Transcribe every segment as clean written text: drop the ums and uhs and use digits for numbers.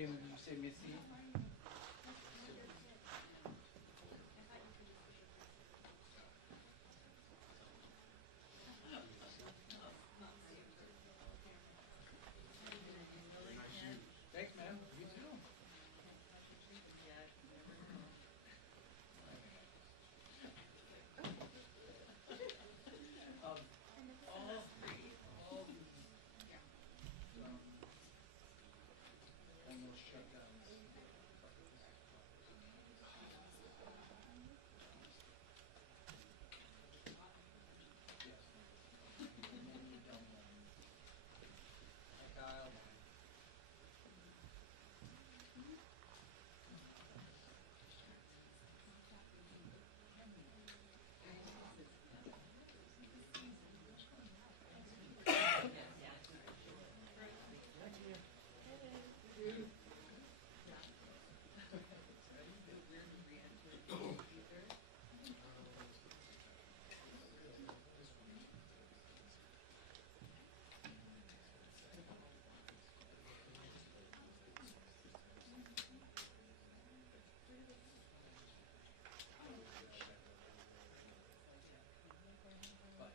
Kim, did you say Missy? Thanks, man. You too. All three, all almost shutdowns. Yes. Hi, Kyle. But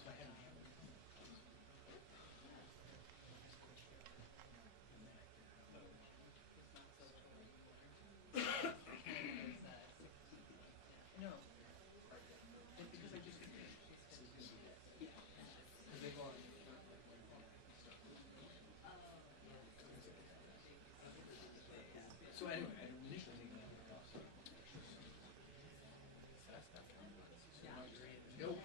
so I had him handle it. No, because I just yeah, because they go on. So anyway, I initially think that was nope.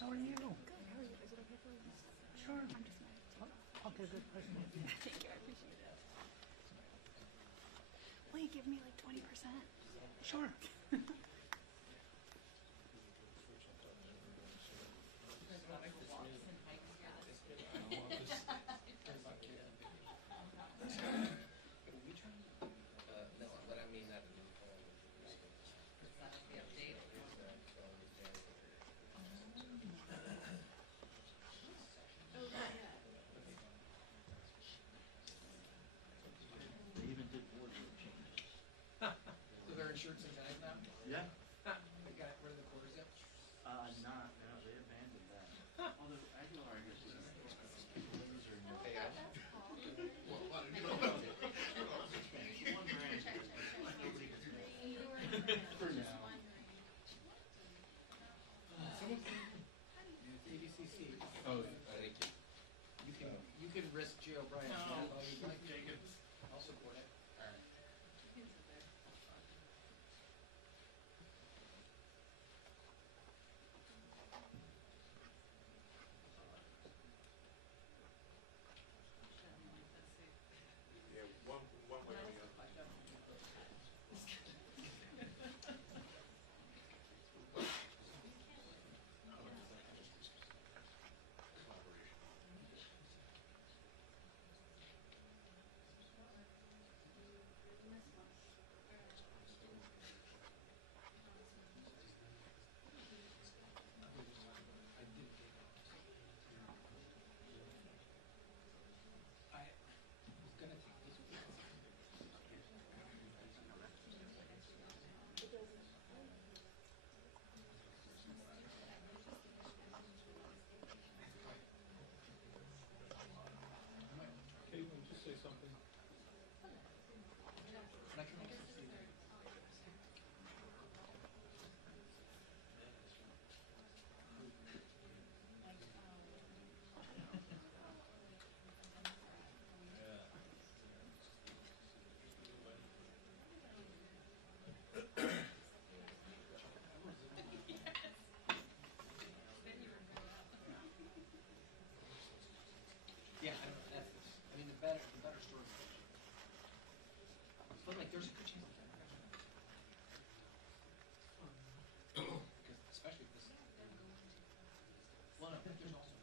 How are you? Good. How are you? Is it okay for you? Sure. I'm just gonna. Okay, good. Thank you. I appreciate it. Will you give me like 20%? Sure. No, but I mean that. They even did wardrobe changes. So they're in shirts and ties now? Yeah. They got rid of the quarter zip? Not, no, they abandoned that. Although, I do argue that those are no. Hey, One brand, but nobody gets mad. For now. Someone it's ABCC. oh, thank you. You can risk Joe O'Brien. No, You'd like. take it. I'll support it. All right. Yeah, one way or the other. I did take off. I was gonna take this one. Caitlin, just say something. And I can also see that. Yeah, I don't know. That's this. I mean, the better story. But like, there's a good chance. Because especially if this. Well, no, there's also.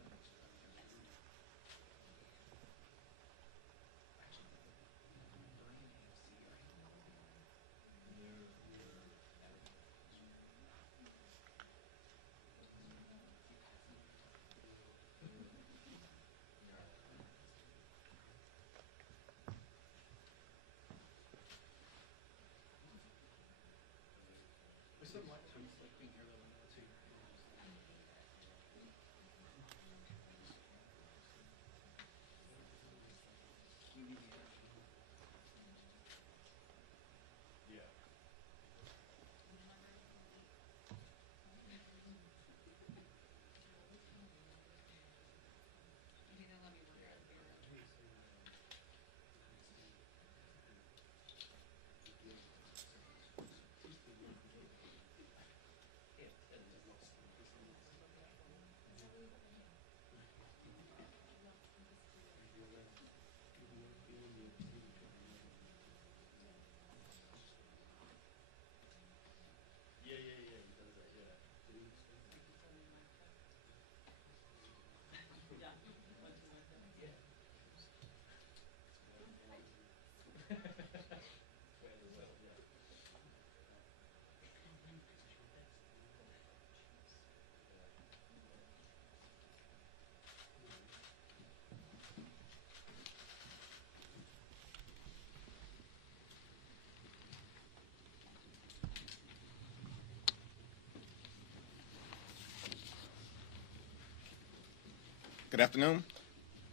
Good afternoon.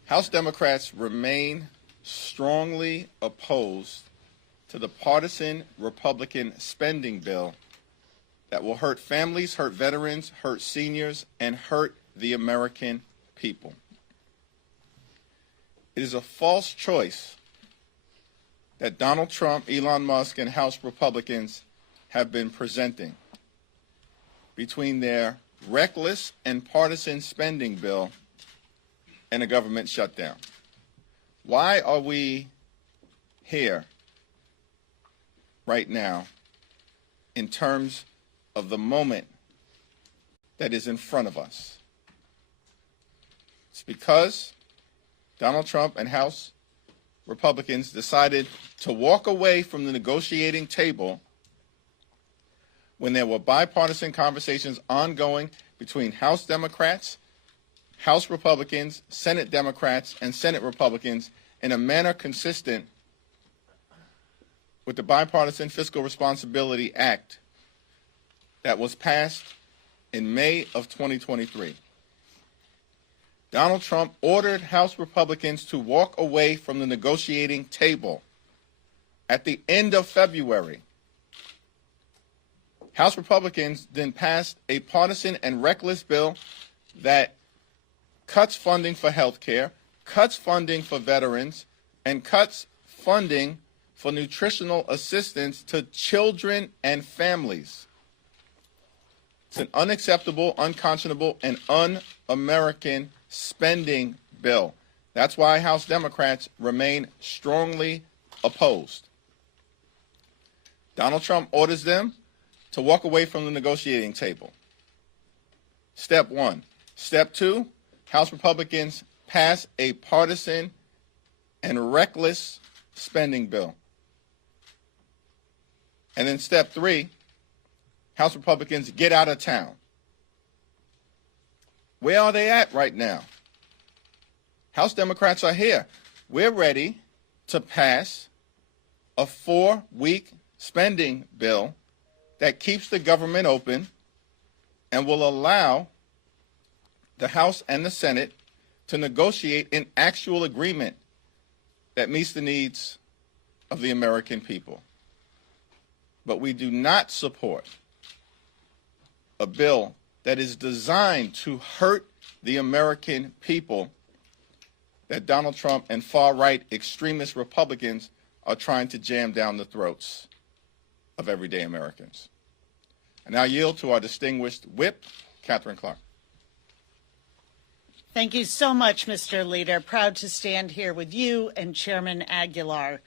House Democrats remain strongly opposed to the partisan Republican spending bill that will hurt families, hurt veterans, hurt seniors, and hurt the American people. It is a false choice that Donald Trump, Elon Musk, and House Republicans have been presenting between their reckless and partisan spending bill and a government shutdown. Why are we here right now in terms of the moment that is in front of us? It's because Donald Trump and House Republicans decided to walk away from the negotiating table when there were bipartisan conversations ongoing between House Democrats, House Republicans, Senate Democrats, and Senate Republicans in a manner consistent with the Bipartisan Fiscal Responsibility Act that was passed in May of 2023. Donald Trump ordered House Republicans to walk away from the negotiating table at the end of February. House Republicans then passed a partisan and reckless bill that cuts funding for health care, cuts funding for veterans, and cuts funding for nutritional assistance to children and families. It's an unacceptable, unconscionable, and un-American spending bill. That's why House Democrats remain strongly opposed. Donald Trump orders them to walk away from the negotiating table. Step one. Step two, House Republicans pass a partisan and reckless spending bill. And then step three, House Republicans get out of town. Where are they at right now? House Democrats are here. We're ready to pass a 4-week spending bill that keeps the government open and will allow the House and the Senate to negotiate an actual agreement that meets the needs of the American people. But we do not support a bill that is designed to hurt the American people that Donald Trump and far-right extremist Republicans are trying to jam down the throats of everyday Americans. I now yield to our distinguished whip, Catherine Clark. Thank you so much, Mr. Leader. Proud to stand here with you and Chairman Aguilar.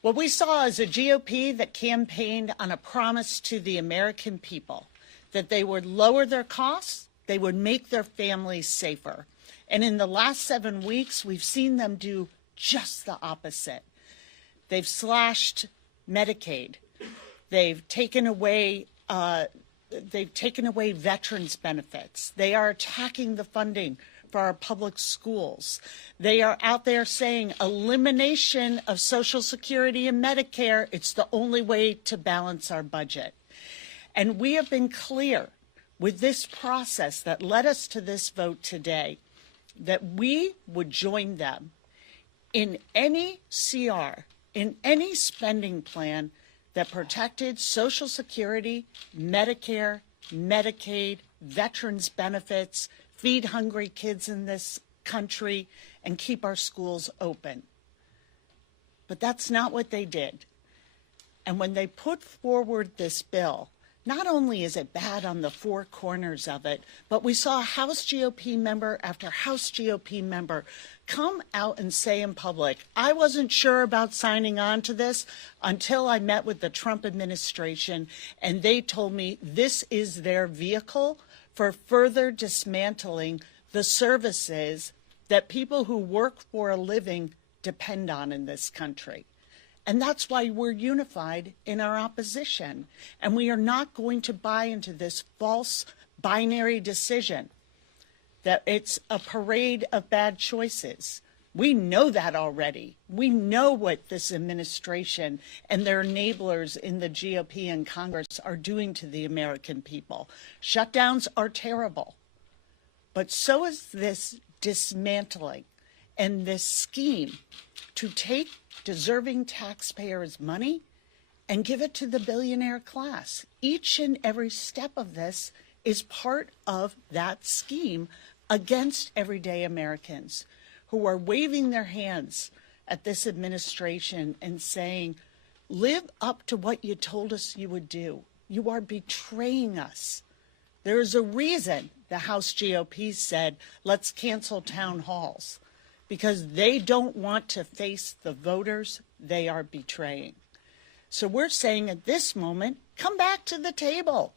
What we saw is a GOP that campaigned on a promise to the American people that they would lower their costs, they would make their families safer. And in the last 7 weeks, we've seen them do just the opposite. They've slashed Medicaid. They've taken away veterans benefits. They are attacking the funding for our public schools. They are out there saying elimination of Social Security and Medicare, it's the only way to balance our budget. And we have been clear with this process that led us to this vote today that we would join them in any CR, in any spending plan that protected Social Security, Medicare, Medicaid, veterans benefits, feed hungry kids in this country, and keep our schools open. But that's not what they did. And when they put forward this bill, not only is it bad on the four corners of it, but we saw House GOP member after House GOP member come out and say in public, I wasn't sure about signing on to this until I met with the Trump administration, and they told me this is their vehicle for further dismantling the services that people who work for a living depend on in this country. And that's why we're unified in our opposition. And we are not going to buy into this false binary decision that it's a parade of bad choices. We know that already. We know what this administration and their enablers in the GOP and Congress are doing to the American people. Shutdowns are terrible. But so is this dismantling. And this scheme to take deserving taxpayers' money and give it to the billionaire class. Each and every step of this is part of that scheme against everyday Americans who are waving their hands at this administration and saying, live up to what you told us you would do. You are betraying us. There is a reason the House GOP said, let's cancel town halls, because they don't want to face the voters they are betraying. So we're saying at this moment, come back to the table.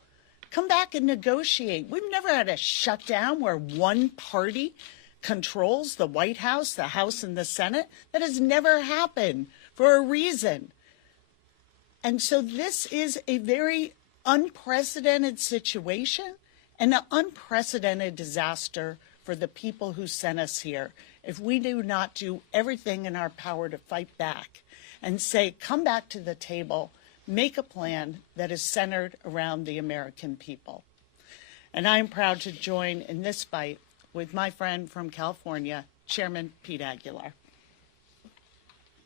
Come back and negotiate. We've never had a shutdown where one party controls the White House, the House, and the Senate. That has never happened for a reason. And so this is a very unprecedented situation and an unprecedented disaster for the people who sent us here if we do not do everything in our power to fight back and say, come back to the table, make a plan that is centered around the American people. And I'm proud to join in this fight with my friend from California, Chairman Pete Aguilar.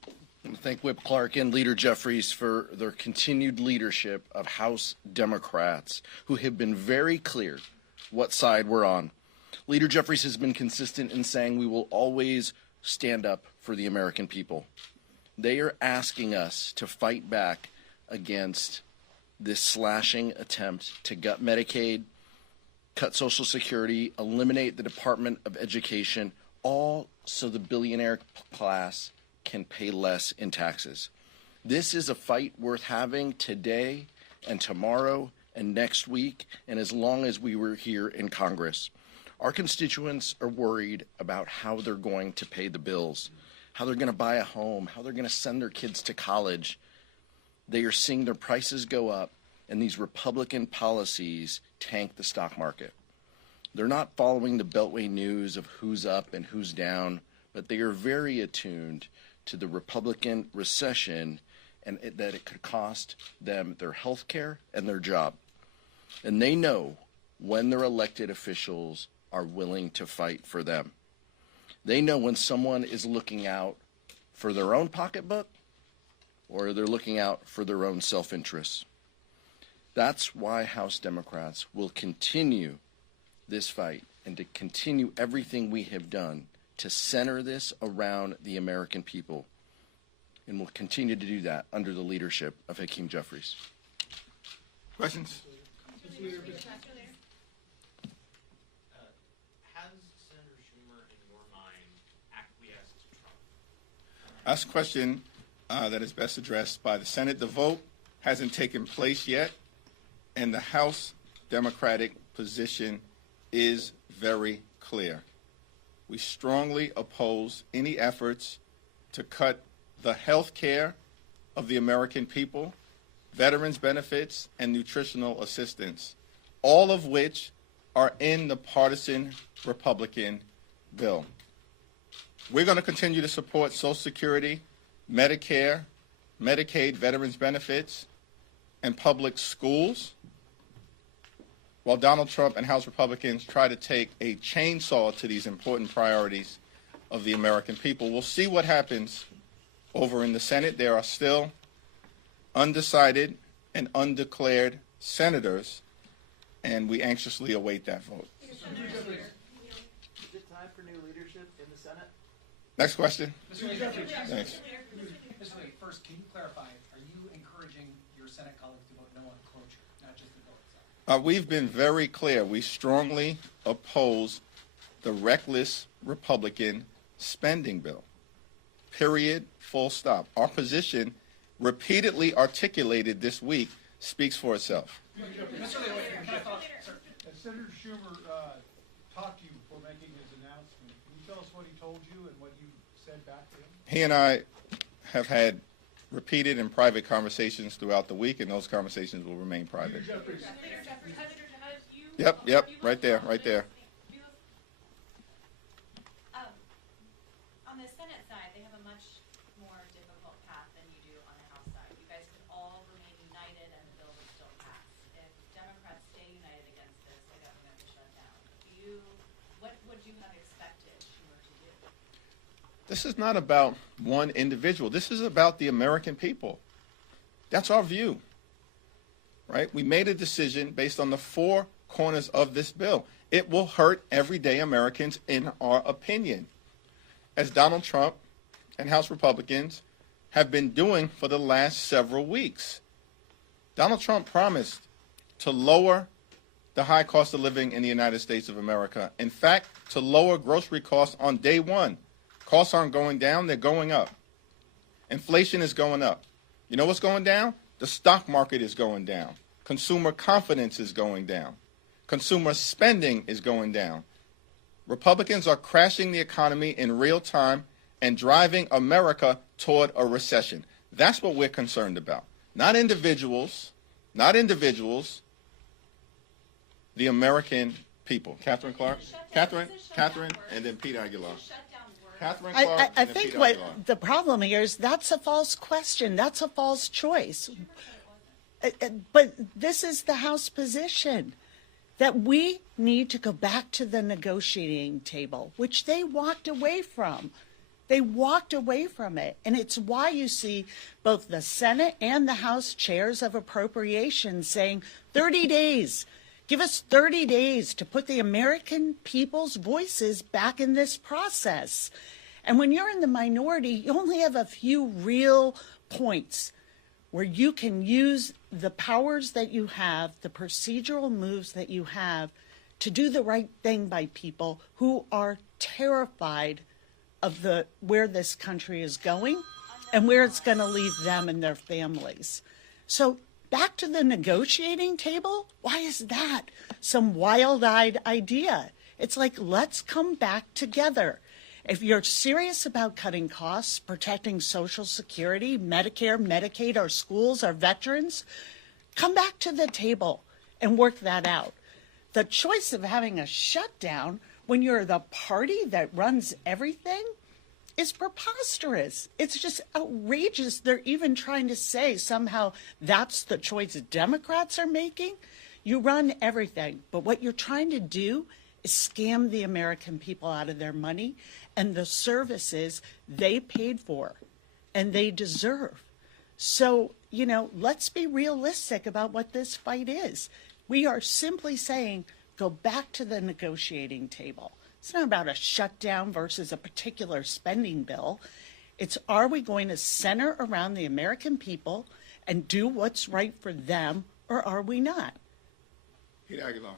I want to thank Whip Clark and Leader Jeffries for their continued leadership of House Democrats who have been very clear what side we're on. Leader Jeffries has been consistent in saying we will always stand up for the American people. They are asking us to fight back against this slashing attempt to gut Medicaid, cut Social Security, eliminate the Department of Education, all so the billionaire class can pay less in taxes. This is a fight worth having today and tomorrow and next week, and as long as we were here in Congress. Our constituents are worried about how they're going to pay the bills, how they're going to buy a home, how they're going to send their kids to college. They are seeing their prices go up, and these Republican policies tank the stock market. They're not following the Beltway news of who's up and who's down, but they are very attuned to the Republican recession and that it could cost them their health care and their job. And they know when their elected officials are willing to fight for them. They know when someone is looking out for their own pocketbook or they're looking out for their own self-interest. That's why House Democrats will continue this fight and to continue everything we have done to center this around the American people. And we'll continue to do that under the leadership of Hakeem Jeffries. Questions? Has Senator Schumer, in your mind, acquiesced to Trump? That's a question that is best addressed by the Senate. The vote hasn't taken place yet, and the House Democratic position is very clear. We strongly oppose any efforts to cut the health care of the American people, veterans benefits, and nutritional assistance, all of which are in the partisan Republican bill. We're going to continue to support Social Security, Medicare, Medicaid, veterans benefits, and public schools, while Donald Trump and House Republicans try to take a chainsaw to these important priorities of the American people. We'll see what happens over in the Senate. There are still undecided and undeclared senators, and we anxiously await that vote. Is it time for new leadership in the Senate? Next question. Mr. Lee, Jeffries. Thanks. Mr. Lee, first, can you clarify, are you encouraging your Senate colleagues to vote no on cloture, not just the bill itself? We've been very clear. We strongly oppose the reckless Republican spending bill. Period. Full stop. Our position, repeatedly articulated this week, speaks for itself. Mr. Lee, wait, can I follow? Sir. As Senator Schumer talked to you before making his announcement, can you tell us what he told you and what you said back to him? He and I have had repeated and private conversations throughout the week, and those conversations will remain private. Yep, right there. On the Senate side, they have a much more difficult path than you do on the House side. You guys could all remain united and the bill would still pass. If Democrats stay united against this, the government will shut down. What would you have expected This is not about one individual. This is about the American people. That's our view, right? We made a decision based on the four corners of this bill. It will hurt everyday Americans, in our opinion, as Donald Trump and House Republicans have been doing for the last several weeks. Donald Trump promised to lower the high cost of living in the United States of America. In fact, to lower grocery costs on day one. Costs aren't going down, they're going up. Inflation is going up. You know what's going down? The stock market is going down. Consumer confidence is going down. Consumer spending is going down. Republicans are crashing the economy in real time and driving America toward a recession. That's what we're concerned about. Not individuals, the American people. Catherine Clark? Catherine, and then Pete Aguilar. Catherine Clark, I and then think Pete what Aguilar. the problem here is that's a false question. That's a false choice. But this is the House position, that we need to go back to the negotiating table, which they walked away from. They walked away from it. And it's why you see both the Senate and the House chairs of appropriations saying 30 days. Give us 30 days to put the American people's voices back in this process. And when you're in the minority, you only have a few real points where you can use the powers that you have, the procedural moves that you have, to do the right thing by people who are terrified of where this country is going and where it's going to leave them and their families. So back to the negotiating table? Why is that some wild-eyed idea? It's like, let's come back together. If you're serious about cutting costs, protecting Social Security, Medicare, Medicaid, our schools, our veterans, come back to the table and work that out. The choice of having a shutdown when you're the party that runs everything is preposterous. It's just outrageous. They're even trying to say somehow that's the choice Democrats are making. You run everything, but what you're trying to do is scam the American people out of their money and the services they paid for and they deserve. So, let's be realistic about what this fight is. We are simply saying, go back to the negotiating table. It's not about a shutdown versus a particular spending bill. It's, are we going to center around the American people and do what's right for them, or are we not? Pete Aguilar.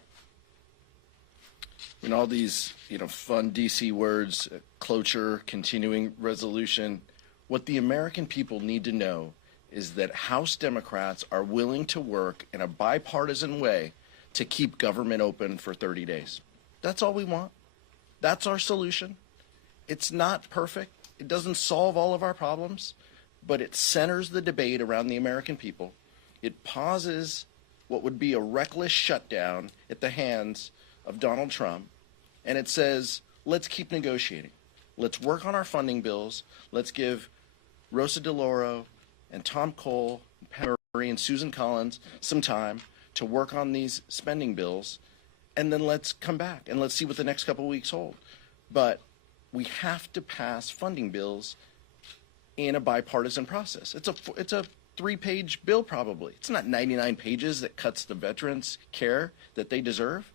And all these, fun DC words, cloture, continuing resolution, what the American people need to know is that House Democrats are willing to work in a bipartisan way to keep government open for 30 days. That's all we want. That's our solution. It's not perfect. It doesn't solve all of our problems, but it centers the debate around the American people. It pauses what would be a reckless shutdown at the hands of Donald Trump, and it says, let's keep negotiating. Let's work on our funding bills. Let's give Rosa DeLauro and Tom Cole, and Pat Murray and Susan Collins some time to work on these spending bills, and then let's come back and let's see what the next couple of weeks hold. But we have to pass funding bills in a bipartisan process. It's a 3-page bill probably. It's not 99 pages that cuts the veterans' care that they deserve.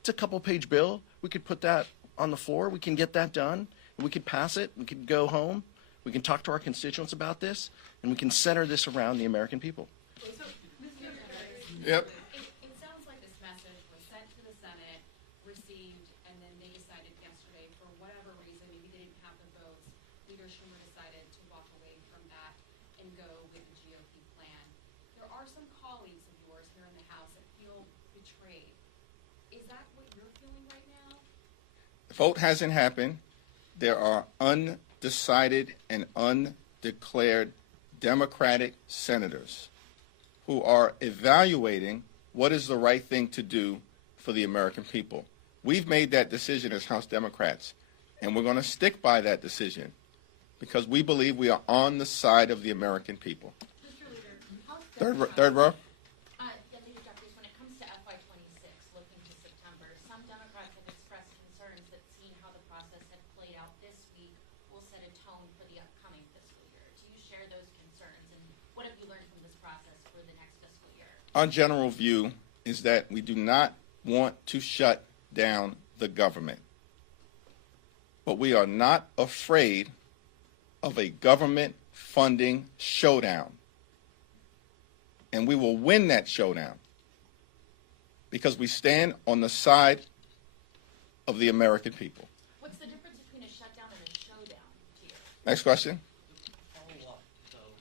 It's a couple-page bill. We could put that on the floor. We can get that done. We could pass it. We could go home. We can talk to our constituents about this, and we can center this around the American people. Yep. It sounds like this message was sent to the Senate, received, and then they decided yesterday, for whatever reason, maybe they didn't have the votes, Leader Schumer decided to walk away from that and go with the GOP plan. There are some colleagues of yours here in the House that feel betrayed. Is that what you're feeling right now? The vote hasn't happened. There are undecided and undeclared Democratic senators who are evaluating what is the right thing to do for the American people. We've made that decision as House Democrats, and we're going to stick by that decision because we believe we are on the side of the American people. Mr. Leader, Third row. Leader Jeffries, when it comes to FY26, looking to September, some Democrats have expressed concerns that seeing how the process had played out this week will set a for the next fiscal year? Our general view is that we do not want to shut down the government. But we are not afraid of a government funding showdown. And we will win that showdown because we stand on the side of the American people. What's the difference between a shutdown and a showdown to you? Next question. Follow up, though.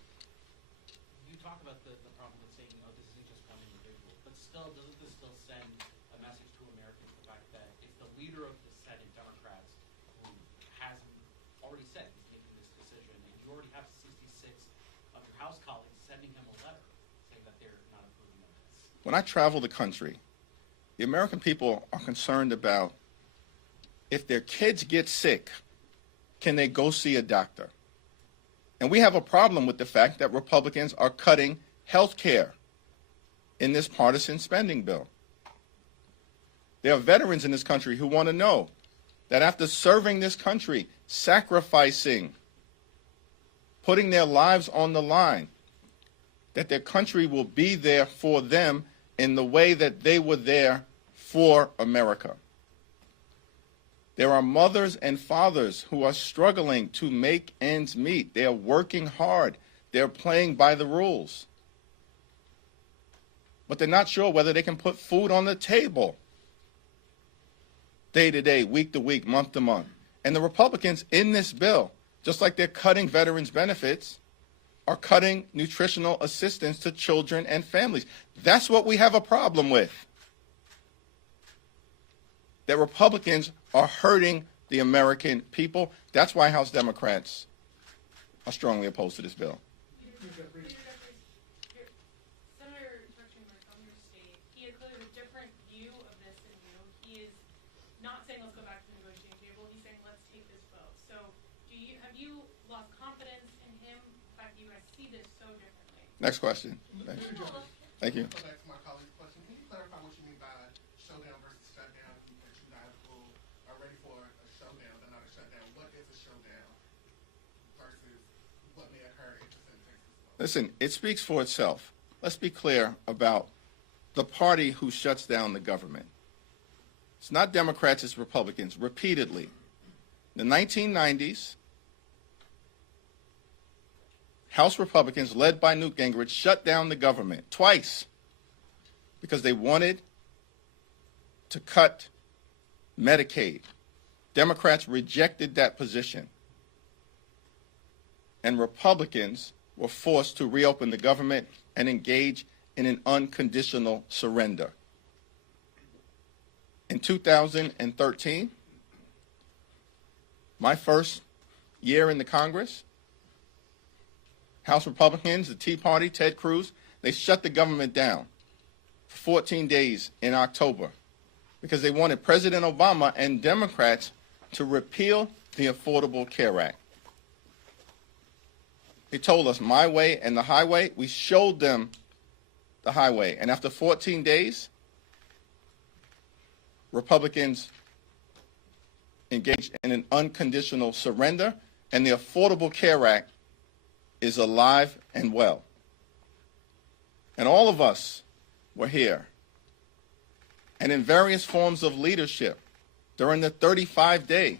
You talk about the problem with saying, oh, this isn't just one individual, but still, doesn't this still send a message to Americans, the fact that it's the leader of the Senate, Democrats, who has already said he's making this decision, and you already have 66 of your House colleagues sending him a letter saying that they're not approving of this? When I travel the country, the American people are concerned about if their kids get sick, can they go see a doctor? And we have a problem with the fact that Republicans are cutting health care in this partisan spending bill. There are veterans in this country who want to know that after serving this country, sacrificing, putting their lives on the line, that their country will be there for them in the way that they were there for America. There are mothers and fathers who are struggling to make ends meet. They are working hard. They're playing by the rules. But they're not sure whether they can put food on the table day to day, week to week, month to month. And the Republicans in this bill, just like they're cutting veterans' benefits, are cutting nutritional assistance to children and families. That's what we have a problem with. That Republicans are hurting the American people. That's why House Democrats are strongly opposed to this bill. Senator Truxton from your state, he had clearly a different view of this than you. He is not saying let's go back to the negotiating table. He's saying let's take this vote. So have you lost confidence in him? In fact, you guys see this so differently. Next question. Thank you. Go back to my colleague's question. Can you clarify what you mean by showdown versus shutdown? That you guys are ready for a showdown, but not a shutdown. What is a showdown versus what may occur if the Senate takes this vote? Listen, it speaks for itself. Let's be clear about the party who shuts down the government. It's not Democrats, it's Republicans, repeatedly. In the 1990s, House Republicans, led by Newt Gingrich, shut down the government twice because they wanted to cut Medicaid. Democrats rejected that position. And Republicans were forced to reopen the government and engage in an unconditional surrender. In 2013, my first year in the Congress, House Republicans, the Tea Party, Ted Cruz, they shut the government down for 14 days in October because they wanted President Obama and Democrats to repeal the Affordable Care Act. They told us my way and the highway. We showed them the highway. And after 14 days, Republicans engaged in an unconditional surrender, and the Affordable Care Act is alive and well. And all of us were here and in various forms of leadership during the 35-day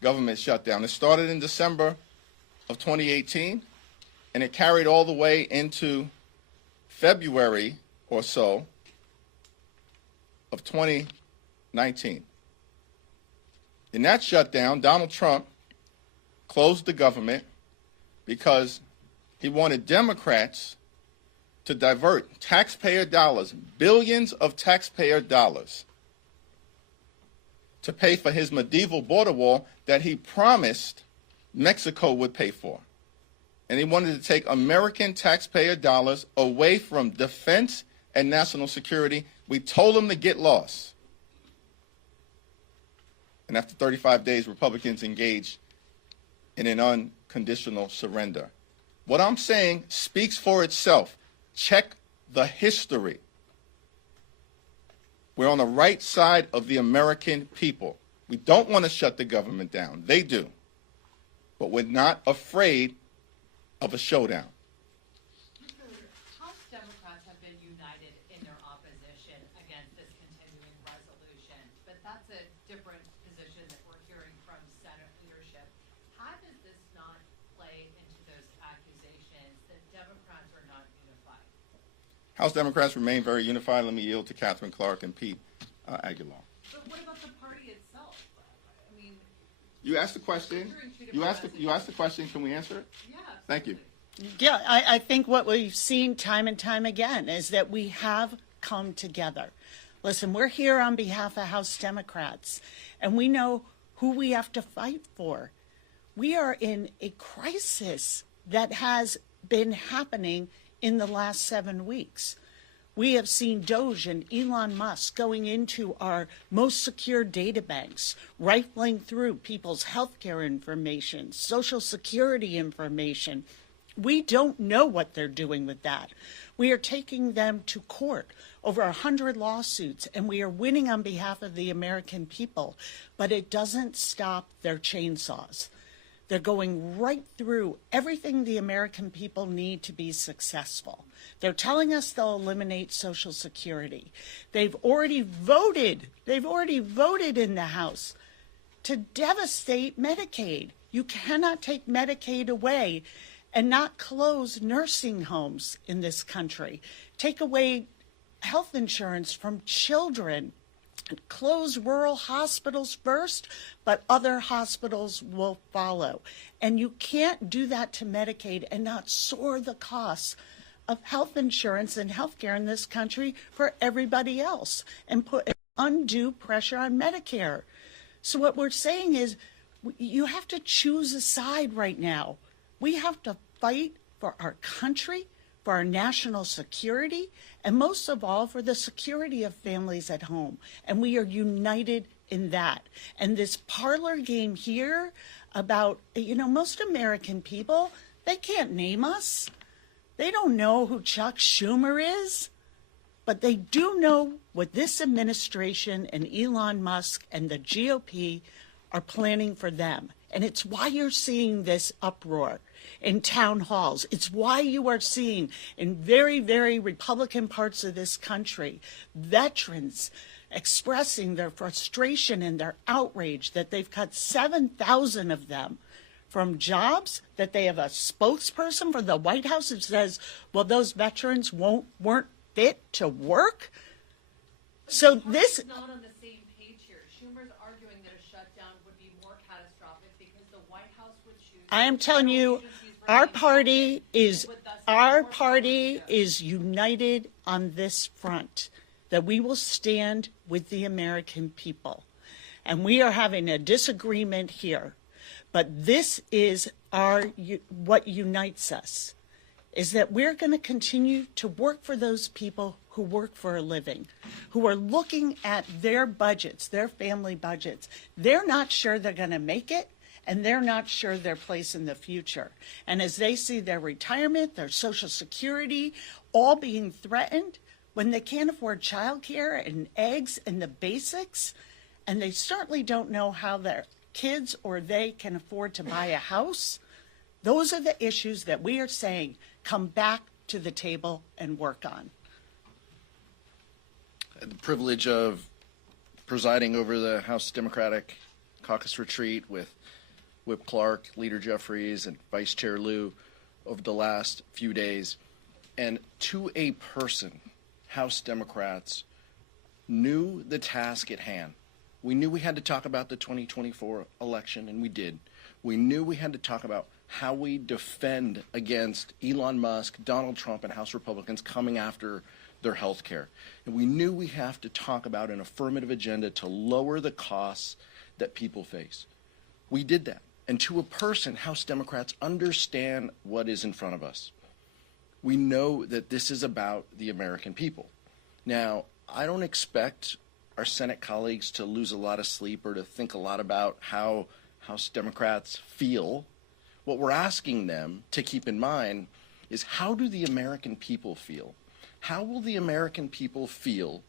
government shutdown. It started in December of 2018, and it carried all the way into February or so of 2019. In that shutdown, Donald Trump closed the government because he wanted Democrats to divert taxpayer dollars, billions of taxpayer dollars, to pay for his medieval border wall that he promised Mexico would pay for. And he wanted to take American taxpayer dollars away from defense and national security. We told him to get lost. And after 35 days, Republicans engaged in an unconditional surrender. What I'm saying speaks for itself. Check the history. We're on the right side of the American people. We don't want to shut the government down. They do. But we're not afraid of a showdown. House Democrats House Democrats remain very unified. Let me yield to Catherine Clark and Pete Aguilar. But what about the party itself? I mean, You asked the question. You asked the question. Can we answer it? yeah. Thank you. Yeah, I think what we've seen time and time again is that we have come together. Listen, we're here on behalf of House Democrats, and we know who we have to fight for. We are in a crisis that has been happening in the last 7 weeks. We have seen Doge and Elon Musk going into our most secure data banks, rifling through people's healthcare information, Social Security information. We don't know what they're doing with that. We are taking them to court, over 100 lawsuits, and we are winning on behalf of the American people. But it doesn't stop their chainsaws. They're going right through everything the American people need to be successful. They're telling us they'll eliminate Social Security. They've already voted in the House to devastate Medicaid. You cannot take Medicaid away and not close nursing homes in this country. Take away health insurance from children. Close rural hospitals first, but other hospitals will follow. And you can't do that to Medicaid and not soar the costs of health insurance and health care in this country for everybody else and put undue pressure on Medicare. So what we're saying is you have to choose a side right now. We have to fight for our country, for our national security, and most of all, for the security of families at home. And we are united in that. And this parlor game here about, most American people, they can't name us. They don't know who Chuck Schumer is. But they do know what this administration and Elon Musk and the GOP are planning for them. And it's why you're seeing this uproar in town halls. It's why you are seeing in very, very Republican parts of this country, veterans expressing their frustration and their outrage that they've cut 7,000 of them from jobs, that they have a spokesperson for the White House who says, well, those veterans weren't fit to work. So this... not on the same page here. Schumer's arguing that a shutdown would be more catastrophic because the White House would choose... I am telling you, our party is united on this front, that we will stand with the American people. And we are having a disagreement here. But this is what unites us, is that we're going to continue to work for those people who work for a living, who are looking at their budgets, their family budgets. They're not sure they're going to make it, and they're not sure their place in the future. And as they see their retirement, their Social Security, all being threatened, when they can't afford childcare and eggs and the basics, and they certainly don't know how their kids or they can afford to buy a house, those are the issues that we are saying come back to the table and work on. I had the privilege of presiding over the House Democratic Caucus Retreat with Whip Clark, Leader Jeffries, and Vice Chair Lieu over the last few days. And to a person, House Democrats knew the task at hand. We knew we had to talk about the 2024 election, and we did. We knew we had to talk about how we defend against Elon Musk, Donald Trump, and House Republicans coming after their health care. And we knew we have to talk about an affirmative agenda to lower the costs that people face. We did that. And to a person, House Democrats understand what is in front of us. We know that this is about the American people. Now, I don't expect our Senate colleagues to lose a lot of sleep or to think a lot about how House Democrats feel. What we're asking them to keep in mind is, how do the American people feel? How will the American people feel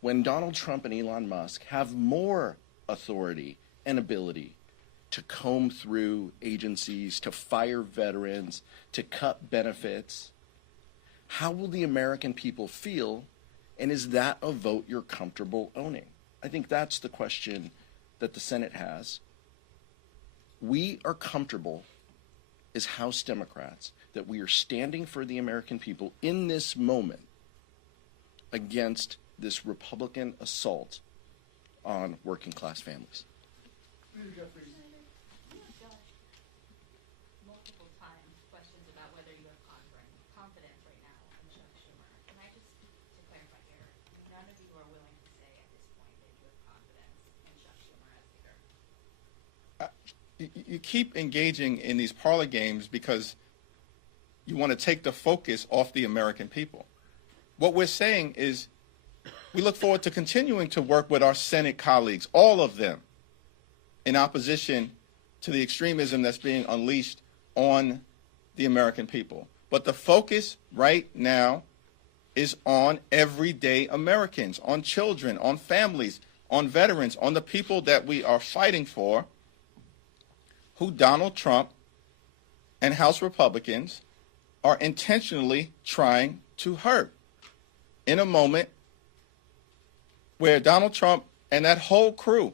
when Donald Trump and Elon Musk have more authority and ability to comb through agencies, to fire veterans, to cut benefits? How will the American people feel? And is that a vote you're comfortable owning? I think that's the question that the Senate has. We are comfortable as House Democrats that we are standing for the American people in this moment, against this Republican assault on working class families. Multiple times questions about whether you have confidence right now in Chuck Schumer. Can I just, to clarify here, none of you are willing to say at this point that you have confidence in Chuck Schumer as leader? You keep engaging in these parlor games because you want to take the focus off the American people. What we're saying is we look forward to continuing to work with our Senate colleagues, all of them, in opposition to the extremism that's being unleashed on the American people. But the focus right now is on everyday Americans, on children, on families, on veterans, on the people that we are fighting for, who Donald Trump and House Republicans are intentionally trying to hurt in a moment where Donald Trump and that whole crew,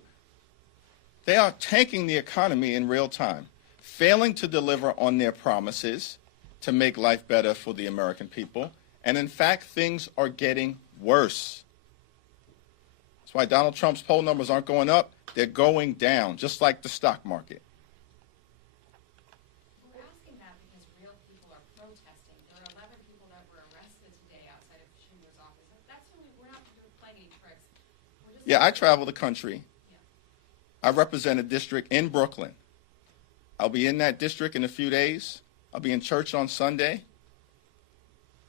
they are tanking the economy in real time, failing to deliver on their promises to make life better for the American people. And in fact, things are getting worse. That's why Donald Trump's poll numbers aren't going up. They're going down, just like the stock market. We're asking that because real people are protesting. There are 11 people that were arrested today outside of Schumer's office. That's when we're not playing any tricks. We're just Yeah, I travel the country. Yeah. I represent a district in Brooklyn. I'll be in that district in a few days. I'll be in church on Sunday.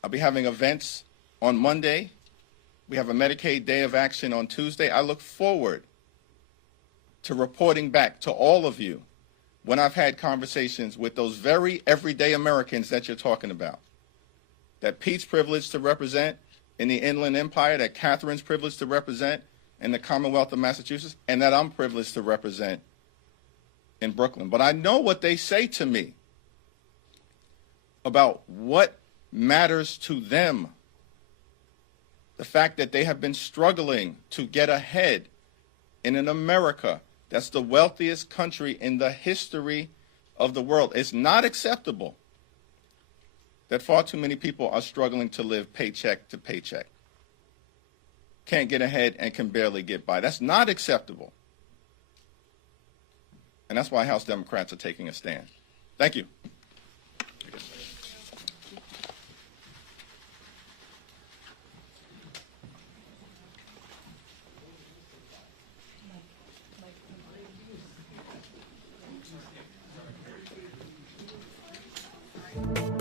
I'll be having events on Monday. We have a Medicaid Day of Action on Tuesday. I look forward to reporting back to all of you when I've had conversations with those very everyday Americans that you're talking about, that Pete's privileged to represent in the Inland Empire, that Catherine's privileged to represent in the Commonwealth of Massachusetts, and that I'm privileged to represent in Brooklyn. But I know what they say to me about what matters to them. The fact that they have been struggling to get ahead in an America that's the wealthiest country in the history of the world. It's not acceptable that far too many people are struggling to live paycheck to paycheck, can't get ahead and can barely get by. That's not acceptable. And that's why House Democrats are taking a stand. Thank you. Sorry.